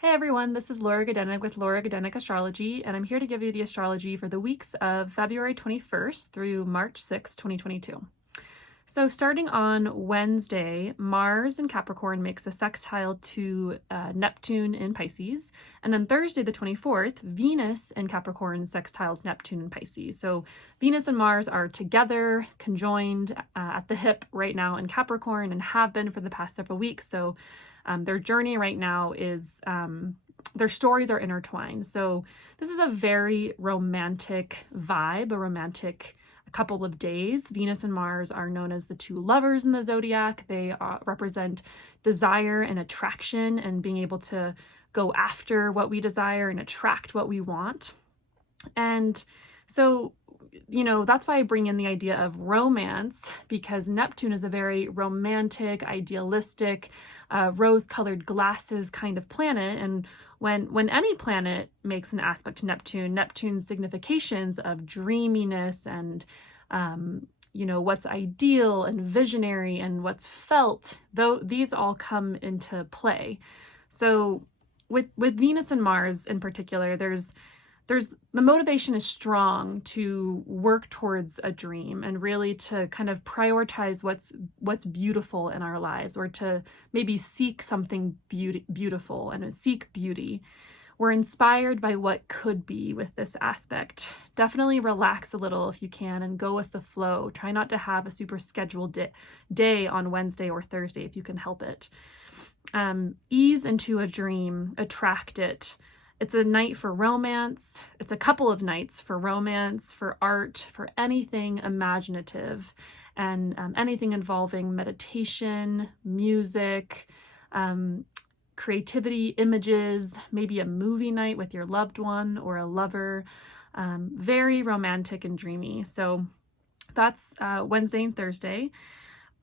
Hey everyone, this is Laura Godenick with Laura Godenick Astrology, and I'm here to give you the astrology for the weeks of February 21st through March 6th, 2022. So starting on Wednesday, Mars in Capricorn makes a sextile to Neptune in Pisces, and then Thursday the 24th, Venus in Capricorn sextiles Neptune in Pisces. So Venus and Mars are together, conjoined at the hip right now in Capricorn and have been for the past several weeks. So their journey right now is, their stories are intertwined. So this is a very romantic vibe, a romantic couple of days. Venus and Mars are known as the two lovers in the zodiac. They represent desire and attraction and being able to go after what we desire and attract what we want. And so, that's why I bring in the idea of romance, because Neptune is a very romantic, idealistic, rose-colored glasses kind of planet. And when any planet makes an aspect to Neptune, Neptune's significations of dreaminess and, what's ideal and visionary and what's felt, though these all come into play. So with Venus and Mars in particular, there's the motivation is strong to work towards a dream and really to kind of prioritize what's beautiful in our lives, or to maybe seek something beautiful and seek beauty. We're inspired by what could be with this aspect. Definitely relax a little if you can and go with the flow. Try not to have a super scheduled day on Wednesday or Thursday if you can help it. Ease into a dream, attract it. It's a night for romance. It's a couple of nights for romance, for art, for anything imaginative, and anything involving meditation, music, creativity, images, maybe a movie night with your loved one or a lover. Very romantic and dreamy. So that's Wednesday and Thursday.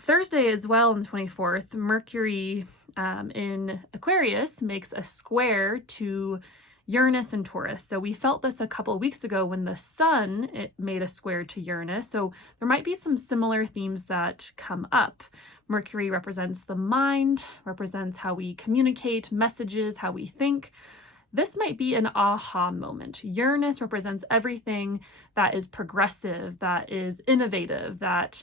Thursday as well, on the 24th, Mercury in Aquarius makes a square to Uranus and Taurus. So we felt this a couple of weeks ago when the sun made a square to Uranus. So there might be some similar themes that come up. Mercury represents the mind, represents how we communicate messages, how we think. This might be an aha moment. Uranus represents everything that is progressive, that is innovative, that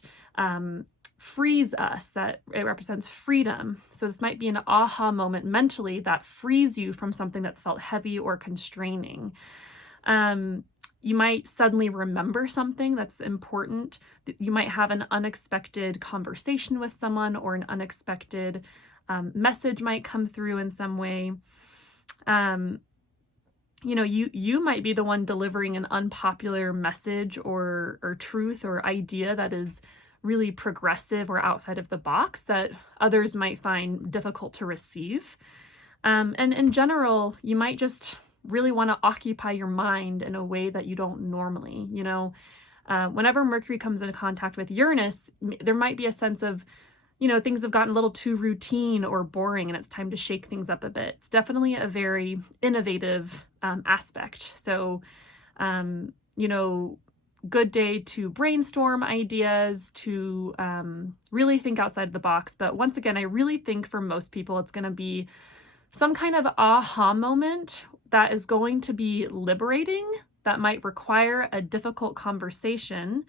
frees us, that it represents freedom. So this might be an aha moment mentally that frees you from something that's felt heavy or constraining. You might suddenly remember something that's important. You might have an unexpected conversation with someone, or an unexpected message might come through in some way. You might be the one delivering an unpopular message or truth or idea that is really progressive or outside of the box that others might find difficult to receive. And in general, you might just really want to occupy your mind in a way that you don't normally. Whenever Mercury comes into contact with Uranus, there might be a sense of, things have gotten a little too routine or boring and it's time to shake things up a bit. It's definitely a very innovative aspect. So, good day to brainstorm ideas, to really think outside the box. But once again, I really think for most people, it's going to be some kind of aha moment that is going to be liberating, that might require a difficult conversation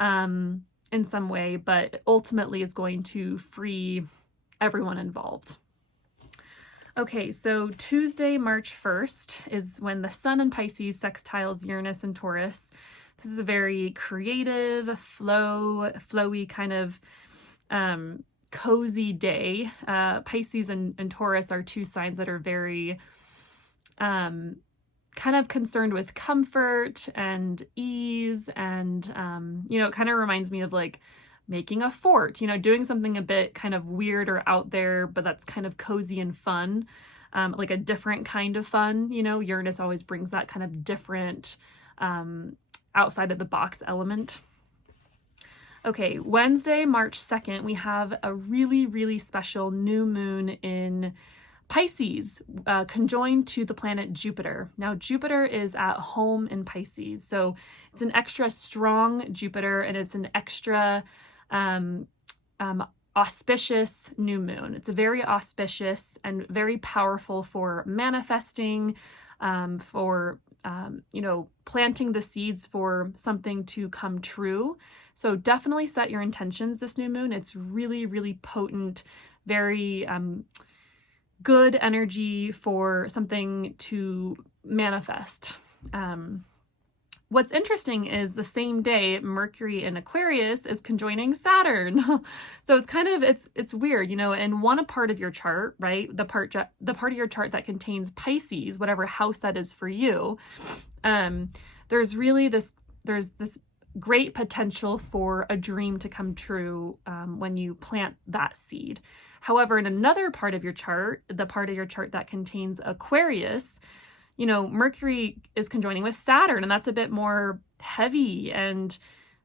in some way, but ultimately is going to free everyone involved. Okay, so Tuesday, March 1st is when the sun in Pisces sextiles Uranus and Taurus. This is a very creative, flowy kind of cozy day. Pisces and Taurus are two signs that are very kind of concerned with comfort and ease, and it kind of reminds me of like making a fort, doing something a bit kind of weird or out there, but that's kind of cozy and fun, like a different kind of fun. Uranus always brings that kind of different outside of the box element. Okay, Wednesday, March 2nd, we have a really, really special new moon in Pisces, conjoined to the planet Jupiter. Now, Jupiter is at home in Pisces, so it's an extra strong Jupiter, and it's an extra auspicious new moon. It's a very auspicious and very powerful for manifesting, for planting the seeds for something to come true. So definitely set your intentions this new moon. It's really, really potent, very good energy for something to manifest. What's interesting is the same day Mercury in Aquarius is conjoining Saturn. So it's weird, in one part of your chart, right? The part of your chart that contains Pisces, whatever house that is for you. There's this great potential for a dream to come true when you plant that seed. However, in another part of your chart, the part of your chart that contains Aquarius, Mercury is conjoining with Saturn, and that's a bit more heavy and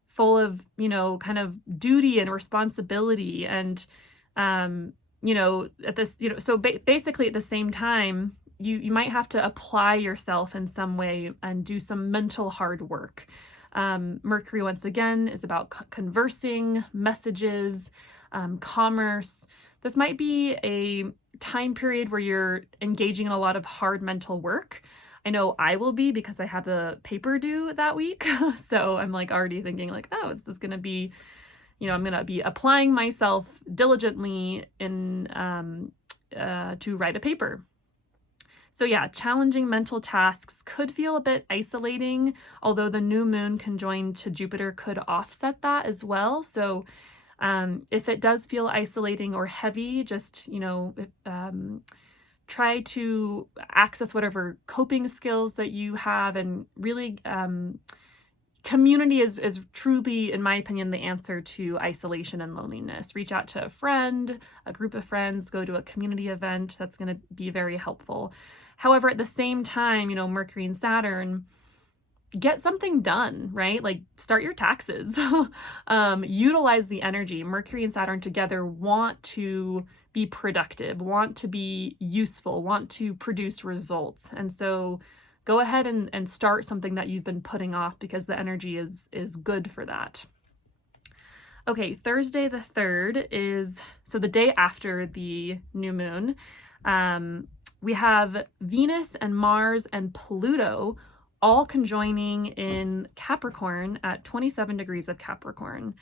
full of, kind of duty and responsibility. And, at this, so basically at the same time, you might have to apply yourself in some way and do some mental hard work. Mercury, once again, is about conversing, messages, commerce. This might be a time period where you're engaging in a lot of hard mental work. I know I will be, because I have a paper due that week. So I'm already thinking oh, this is going to be, I'm going to be applying myself diligently in to write a paper. So yeah, challenging mental tasks could feel a bit isolating, although the new moon conjoined to Jupiter could offset that as well. So if it does feel isolating or heavy, just, try to access whatever coping skills that you have, and really community is truly, in my opinion, the answer to isolation and loneliness. Reach out to a friend, a group of friends, go to a community event. That's going to be very helpful. However, at the same time, Mercury and Saturn, get something done, right? Start your taxes. Utilize the energy. Mercury and Saturn together want to be productive, want to be useful, want to produce results. And so go ahead and start something that you've been putting off, because the energy is good for that. Okay, Thursday the 3rd is, so the day after the new moon, we have Venus and Mars and Pluto all conjoining in Capricorn at 27 degrees of Capricorn.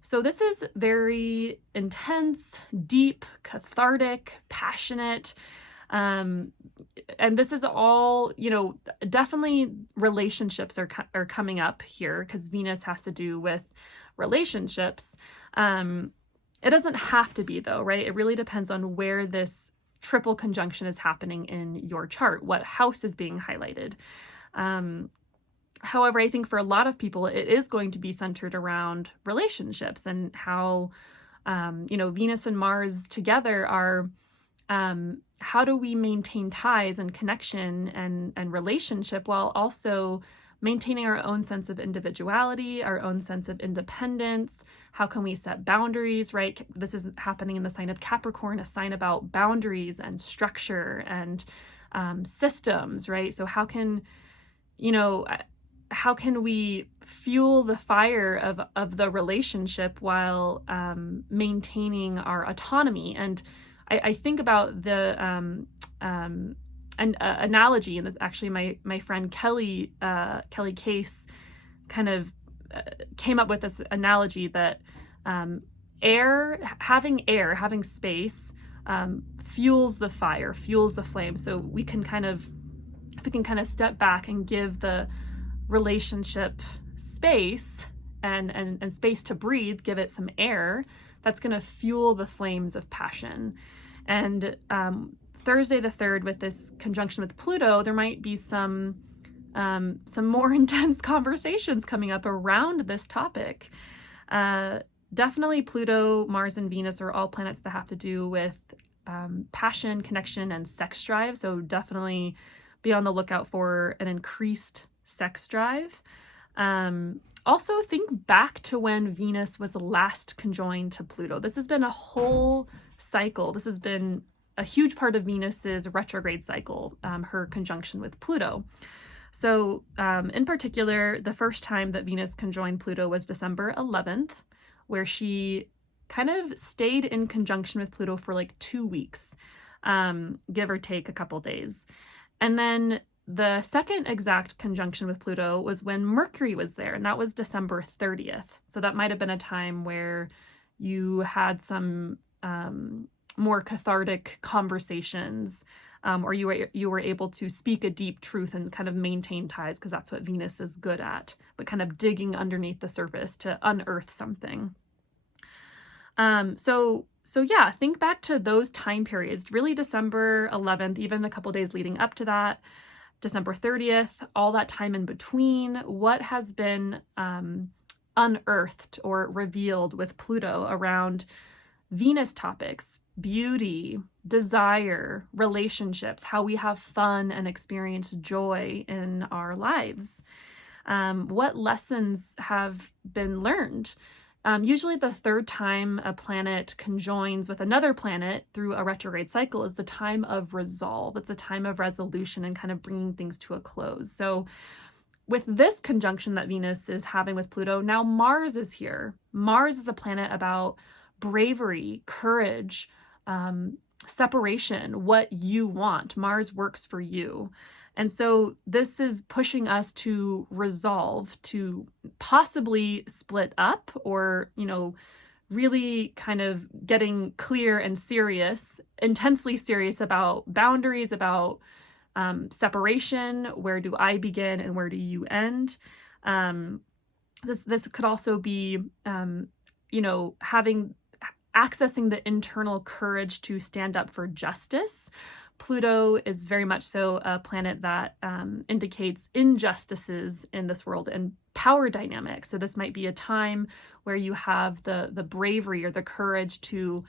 So this is very intense, deep, cathartic, passionate. And this is all, definitely relationships are coming up here, because Venus has to do with relationships. It doesn't have to be, though, right? It really depends on where this triple conjunction is happening in your chart, what house is being highlighted. However, I think for a lot of people, it is going to be centered around relationships and how, Venus and Mars together are, how do we maintain ties and connection and relationship while also maintaining our own sense of individuality, our own sense of independence? How can we set boundaries, right? This is happening in the sign of Capricorn, a sign about boundaries and structure and systems, right? So how can we fuel the fire of the relationship while maintaining our autonomy? And I think about the analogy, and that's actually my friend Kelly Case kind of came up with this analogy that having space fuels the fire, fuels the flame. So we can kind of step back and give the relationship space and space to breathe, give it some air, that's going to fuel the flames of passion. And Thursday the 3rd, with this conjunction with Pluto, there might be some more intense conversations coming up around this topic. Definitely Pluto, Mars, and Venus are all planets that have to do with passion, connection, and sex drive. So definitely be on the lookout for an increased sex drive. Also think back to when Venus was last conjoined to Pluto. This has been a whole cycle. This has been a huge part of Venus's retrograde cycle, her conjunction with Pluto. So in particular, the first time that Venus conjoined Pluto was December 11th, where she kind of stayed in conjunction with Pluto for like 2 weeks, give or take a couple days. And then the second exact conjunction with Pluto was when Mercury was there, and that was December 30th. So that might have been a time where you had some more cathartic conversations, or you were able to speak a deep truth and kind of maintain ties, because that's what Venus is good at, but kind of digging underneath the surface to unearth something. So yeah, think back to those time periods, really December 11th, even a couple days leading up to that, December 30th, all that time in between. What has been unearthed or revealed with Pluto around Venus topics, beauty, desire, relationships, how we have fun and experience joy in our lives? What lessons have been learned? Usually the third time a planet conjoins with another planet through a retrograde cycle is the time of resolve. It's a time of resolution and kind of bringing things to a close. So with this conjunction that Venus is having with Pluto, now Mars is here. Mars is a planet about bravery, courage, separation, what you want. Mars works for you. And so this is pushing us to resolve, to possibly split up, or, really kind of getting clear and serious, intensely serious about boundaries, about separation. Where do I begin and where do you end? This could also be, accessing the internal courage to stand up for justice. Pluto is very much so a planet that indicates injustices in this world and power dynamics. So this might be a time where you have the bravery or the courage to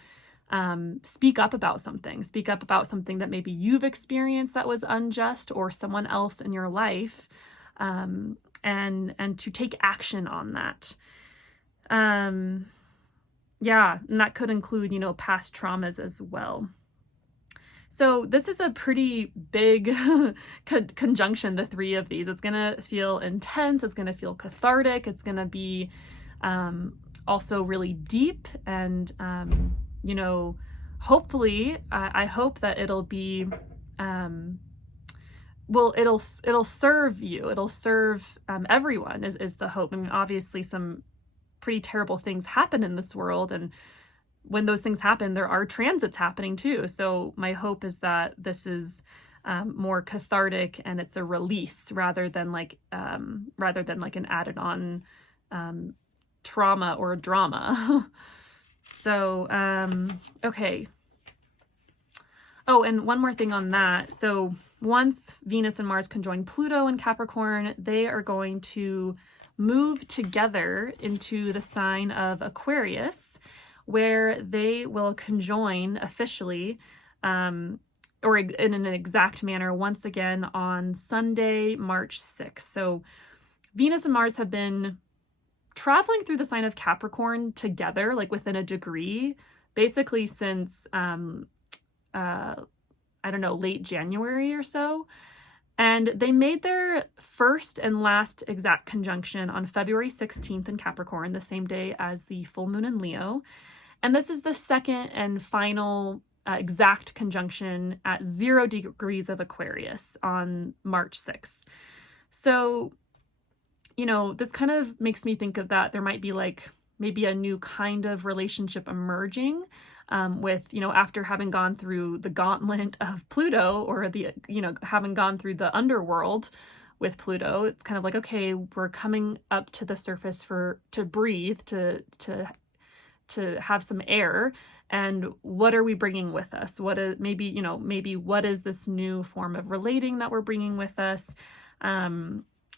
speak up about something that maybe you've experienced that was unjust, or someone else in your life, and to take action on that. Yeah, and that could include, past traumas as well. So this is a pretty big conjunction, the three of these. It's going to feel intense. It's going to feel cathartic. It's going to be also really deep. And, hopefully, I hope that it'll be, it'll serve you. It'll serve everyone is the hope. I mean, obviously some pretty terrible things happen in this world, and when those things happen, there are transits happening too. So my hope is that this is more cathartic and it's a release rather than like an added on trauma or drama. So okay. Oh, and one more thing on that. So once Venus and Mars conjoin Pluto in Capricorn, they are going to move together into the sign of Aquarius, where they will conjoin officially, or in an exact manner, once again on Sunday, March 6th. So Venus and Mars have been traveling through the sign of Capricorn together, like within a degree, basically since, late January or so. And they made their first and last exact conjunction on February 16th in Capricorn, the same day as the full moon in Leo. And this is the second and final exact conjunction at 0 degrees of Aquarius on March 6th. So, this kind of makes me think of that there might be like maybe a new kind of relationship emerging with, after having gone through the gauntlet of Pluto, or having gone through the underworld with Pluto. It's kind of like, okay, we're coming up to the surface to breathe, to have some air. And what are we bringing with us? What is what is this new form of relating that we're bringing with us?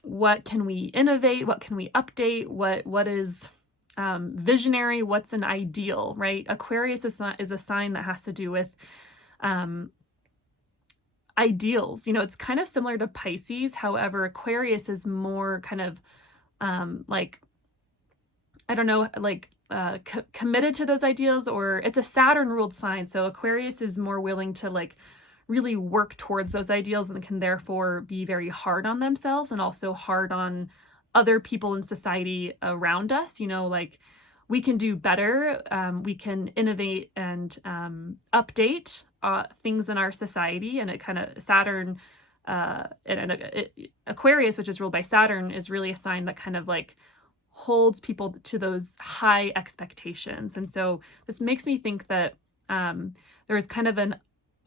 What can we innovate? What can we update? What is visionary? What's an ideal, right? Aquarius is a sign that has to do with ideals. It's kind of similar to Pisces. However, Aquarius is more kind of committed to those ideals, or it's a Saturn ruled sign. So Aquarius is more willing to really work towards those ideals, and can therefore be very hard on themselves and also hard on other people in society around us. we can do better. We can innovate and update things in our society. And it kind of, Saturn, Aquarius, which is ruled by Saturn, is really a sign that kind of like holds people to those high expectations. And so this makes me think that there is kind of an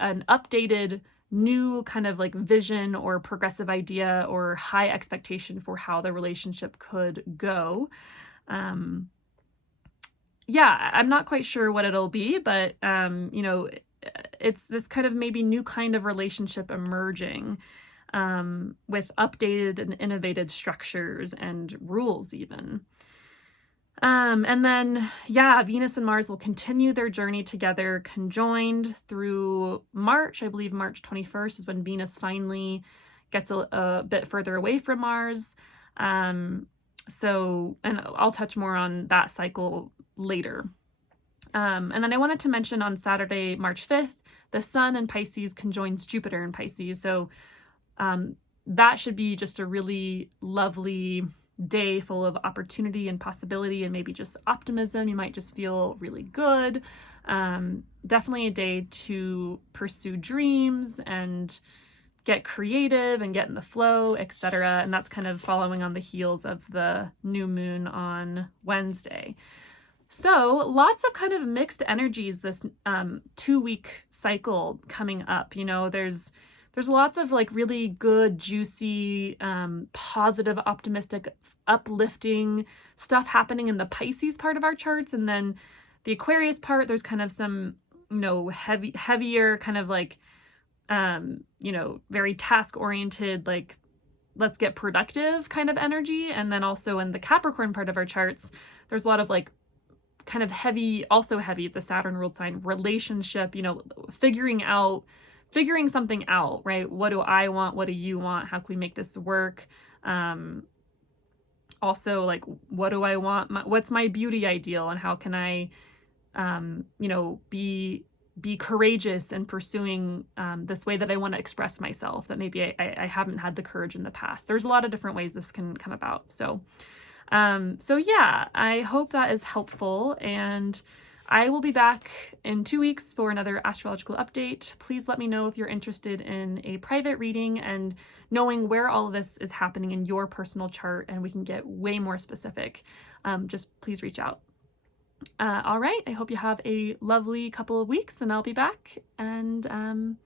updated, new kind of like vision or progressive idea or high expectation for how the relationship could go. Yeah, I'm not quite sure what it'll be, but it's this kind of maybe new kind of relationship emerging with updated and innovative structures and rules even. And then, yeah, Venus and Mars will continue their journey together, conjoined through March. I believe March 21st is when Venus finally gets a bit further away from Mars. And I'll touch more on that cycle later. And then I wanted to mention on Saturday, March 5th, the Sun in Pisces conjoins Jupiter in Pisces. So that should be just a really lovely day full of opportunity and possibility and maybe just optimism. You might just feel really good. Definitely a day to pursue dreams and get creative and get in the flow, etc. And that's kind of following on the heels of the new moon on Wednesday. So lots of kind of mixed energies this 2-week cycle coming up. There's lots of like really good, juicy, positive, optimistic, uplifting stuff happening in the Pisces part of our charts. And then the Aquarius part, there's kind of some, heavier kind of like, very task oriented, like let's get productive kind of energy. And then also in the Capricorn part of our charts, there's a lot of like kind of heavy, it's a Saturn ruled sign, relationship, figuring something out, right? What do I want? What do you want? How can we make this work? Also, like, what do I want? What's my beauty ideal? And how can I, be courageous in pursuing this way that I want to express myself that maybe I haven't had the courage in the past. There's a lot of different ways this can come about. So yeah, I hope that is helpful, and I will be back in 2 weeks for another astrological update. Please let me know if you're interested in a private reading and knowing where all of this is happening in your personal chart, and we can get way more specific. Just please reach out. All right, I hope you have a lovely couple of weeks, and I'll be back. And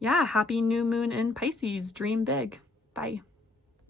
yeah, happy new moon in Pisces. Dream big. Bye.